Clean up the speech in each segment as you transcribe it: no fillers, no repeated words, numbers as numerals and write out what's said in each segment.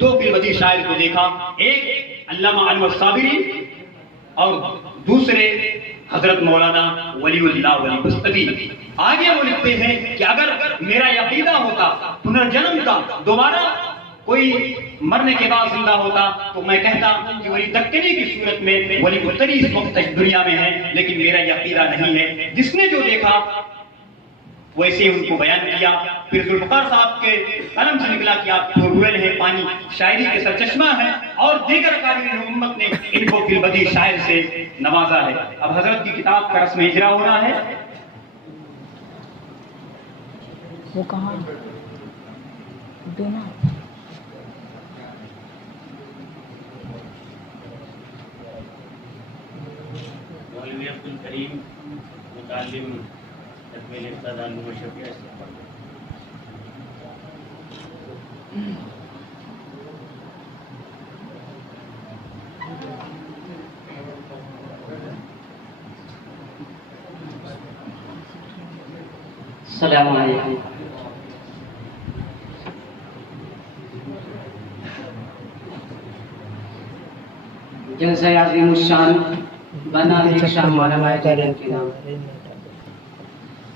دو فلمتی شاعر کو دیکھا، ایک علامہ انور صابری اور دوسرے حضرت مولانا ولی اللہ ولی بستمی۔ آگے وہ لکھتے ہیں کہ اگر میرا یہ عقیدہ ہوتا پنرجنم کا، دوبارہ کوئی مرنے کے بعد زندہ ہوتا، تو میں کہتا کہ ولی دکنی کی صورت میں ولی بستمی اس وقت دنیا میں ہے، لیکن میرا یہ عقیدہ نہیں ہے۔ جس نے جو دیکھا ویسے ان کو بیان کیا۔ پھر ذوالفقار صاحب کے قلم سے نکلا کہ آپ ٹیوبویل ہیں، پانی شاعری کے سرچشمہ ہیں، اور دیگر اکابرین امت نے ان کو فی البدیع شاعر سے نوازا ہے۔ اب حضرت کی کتاب کا رسم اجرا ہو رہا ہے۔ وہ کہاں دینا مولوی عبدالکریم متعلم تکمیل افتادان مشفیہ السلام علیکم۔ جلسہ عظیم الشان بنا ایک شاہ مولانا کے نام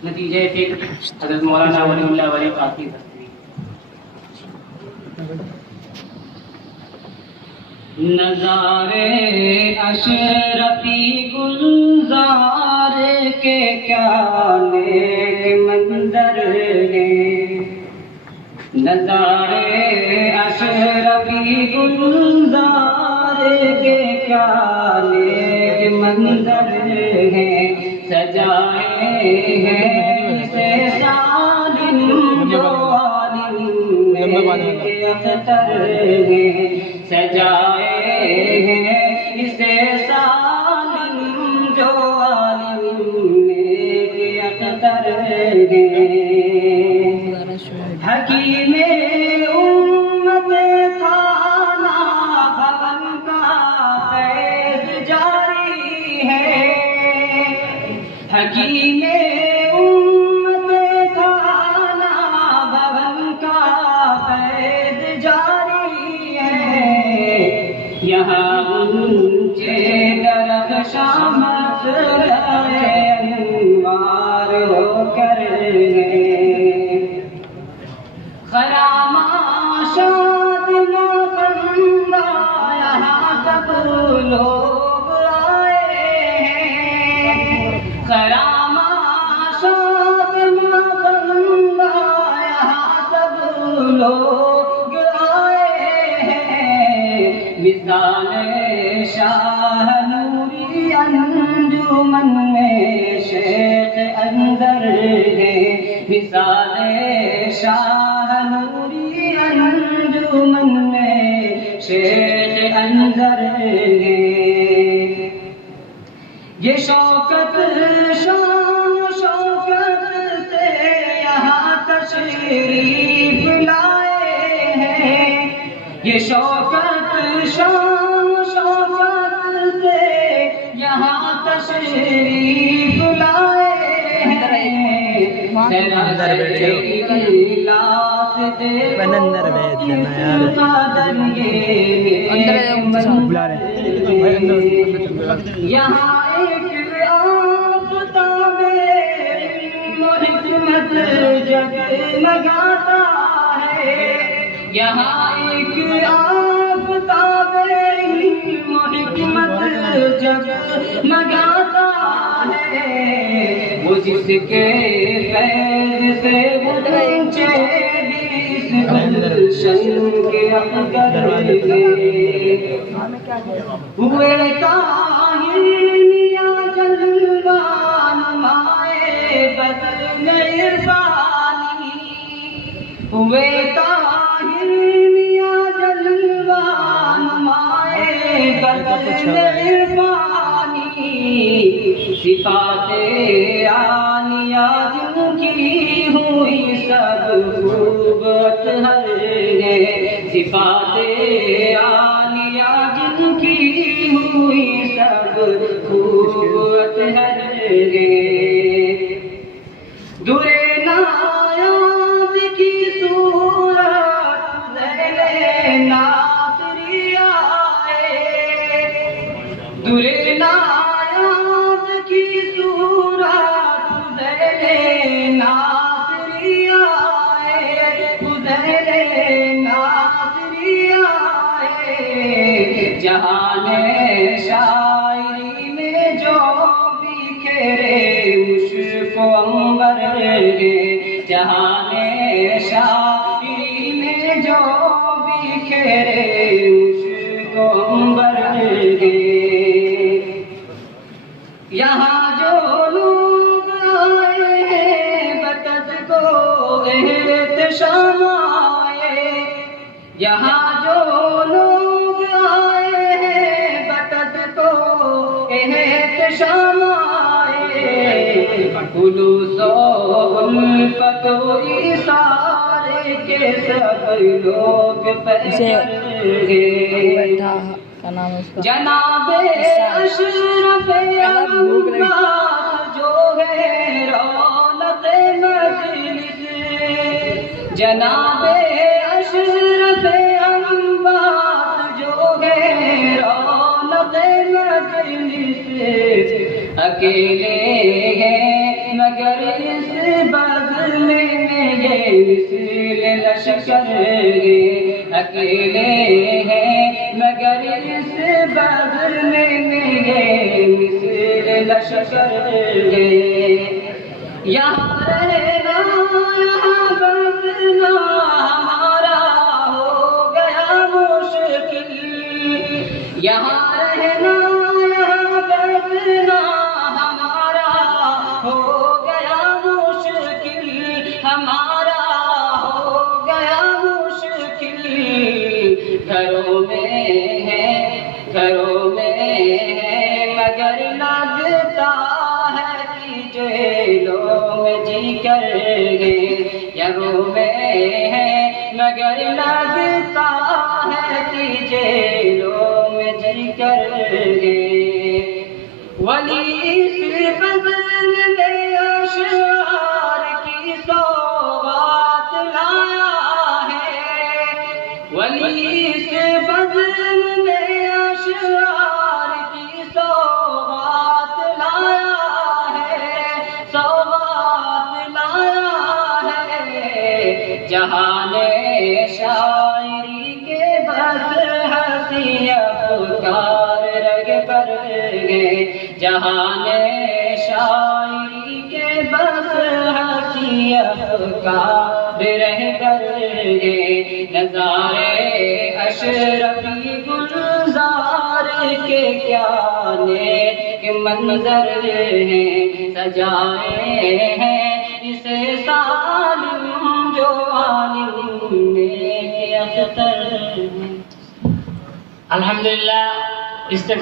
نتیجہ فکر حضرت مولانا ولی اللہ ولی قاطی تصویر۔ نظارے اشرفی گلزار کے کیا نیک منظر ہیں، نظارے اشرفی گلزار کے کیا نیک منظر ہیں، سجائے ہیں اسے سالم جو عالم کے اختر ہیں، سجائے ہیں اسے سالم جو عالم کے اختر ہیں۔ حکیم امت تھانہ بھون کا فیض جاری ہے، حکیم امت تھانہ بھون کا فیض جاری ہے، یہاں اونچے درخشاں مطلع انوار ہو کر خرامہ شاد مخندہ یہاں سب لوگ آئے ہیں، خرامہ شاد مخندہ یہاں سب لوگ آئے ہیں، مثال شاہ نوری انجمن میں شیخ انظر ہے، مثال شاہ نوری انجمن میں شیخ انظر ہے۔ یہ شوکت شان شوکت سے یہاں تشریف لائے ہیں، یہ شوکت شان شوکت سے یہاں تشریف لائے ہیں، یہاں ایک آفتاب علم و حکمت جگمگاتا ہے، یہاں ایک آفتاب علم و حکمت جگمگاتا ہے، وہ جس کے فیض سے اونچے بیس گلشن کے اختر گئے، ہوئے طاہر نیا جلوہ نمائے بدن عرفانی، ہوئے طاہر نیا جلوہ نمائے بدن عرفانی، صفات عالیہ جن کی ہوئی سب خوب اطہر ہے، صفات عالیہ جن کی ہوئی سب خوب اطہر ہے، درے نایاب کی صورت ذیل جہان شاعری میں جو بکھرے مشک و عنبر گے، جہان شاعری میں جو بکھرے مشک و عنبر گے، یہاں جو لوگ آئے ہیں بطد کو احتشام آئے، یہاں جو لوگ آئے ہیں بطد کو احتشام آئے، خلوص و الفت و ایثار کے سب لوگ پیکر گے، کا نام ہے اس کا جناب اشرف انبیاء جو ہے رونق مجلس، جناب اشرف انبیاء جو ہے رونق مجلس، اکیلے ہیں مگر اس بزم میں یہ مثل لشکر گے، اکیلے ہیں مگر اس بزم میں یہ مثل لشکر گے، یہاں رہنا یہاں بسنا ہمارا ہو گیا مشکل، یہاں رہنا یہاں بسنا ہمارا ہو گیا مشکل، ہمارا ہو گیا مشکل، گھروں میں ہے مگر لگتا ہے کہ جیلوں میں جی کر گے، گھروں میں ہے مگر لگتا ہے کہ جیلوں میں جی کر گے، ولی اس فضل میں اشعار کی سوغات لایا ہے، ولی اس فضل میں اشعار کی سوغات لایا ہے، سوغات لایا ہے، جہان شاعری کے بس ہنسی افکار رگ پر گئے، جہان شاعری کے بس ہنسی افکار رہ کر گئے، نظارے اشرفی گلزار کے کیا نیک منظر ہیں، سجائے ہیں اسے سالم جو عالم نیک اختر۔ الحمدللہ استغفار